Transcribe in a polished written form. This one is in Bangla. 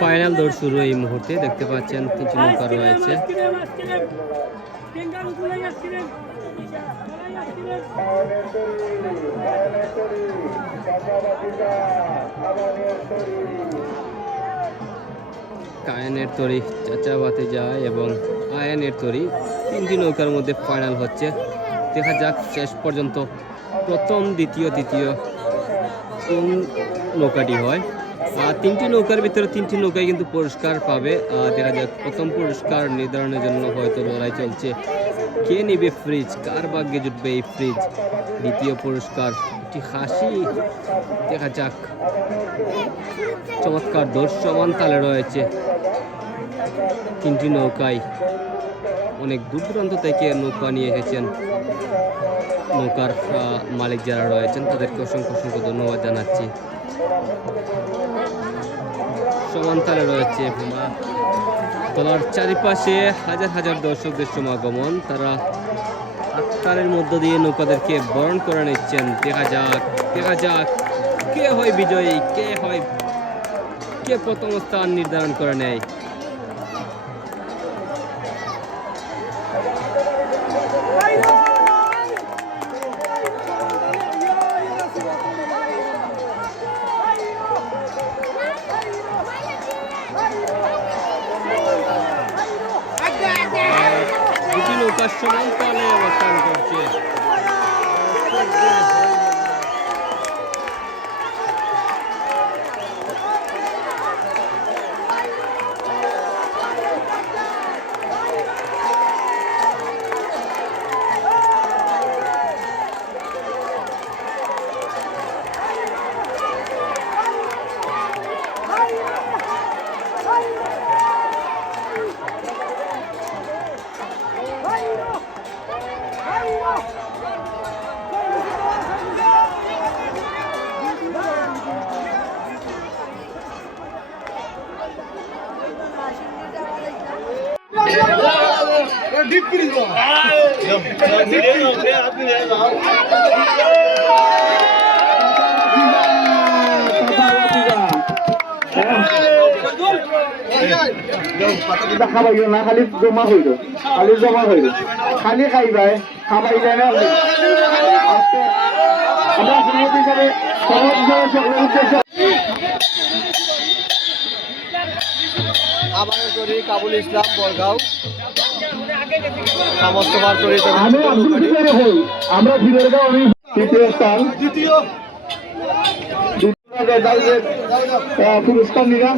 ফাইনাল দৌড় শুরু এই মুহূর্তে দেখতে পাচ্ছেন তিনটি নৌকা রয়েছে। কায়ানের তরি, চাচাবাতে যায় এবং আয়ানের তরি, তিনটি নৌকার মধ্যে ফাইনাল হচ্ছে। দেখা যাক শেষ পর্যন্ত প্রথম দ্বিতীয় তৃতীয় কোন নৌকাটি হয়। তিনটি নৌকার ভিতরে তিনটি নৌকায় কিন্তু পুরস্কার পাবে। দেখা যাক প্রথম পুরস্কার নির্ধারণের জন্য হয়তো লড়াই চলছে, কে নেবে ফ্রিজ, কার ভাগ্যে জুটবে এই ফ্রিজ। দ্বিতীয় পুরস্কার একটি হাসি, দেখা যাক। চমৎকার দৌড়, সমান তালে রয়েছে তিনটি নৌকায়। অনেক দূর দূরান্ত থেকে নৌকা নিয়ে এসেছেন নৌকার মালিক যারা রয়েছেন, তাদেরকে অসংখ্য অসংখ্য ধন্যবাদ জানাচ্ছি। সমান তালে রয়েছে তোলার চারিপাশে হাজার হাজার দর্শকদের সমাগমন। তারা আত্মারের মধ্য দিয়ে নৌকাদেরকে বরণ করে নিচ্ছেন। দেখা যাক কে হয় বিজয়ী, কে প্রথম স্থান নির্ধারণ করে নেয়। দুটি নৌকা সমান তালে অবস্থান করছে। খাবাই না, খালি জমা হইল, খালি খাইবাই, খাবাই যায় না। আমার তরি কাবুল ইসলাম বরগাঁও সমস্ত আমরা তৃতীয় স্থান, পুরস্কার নিলাম।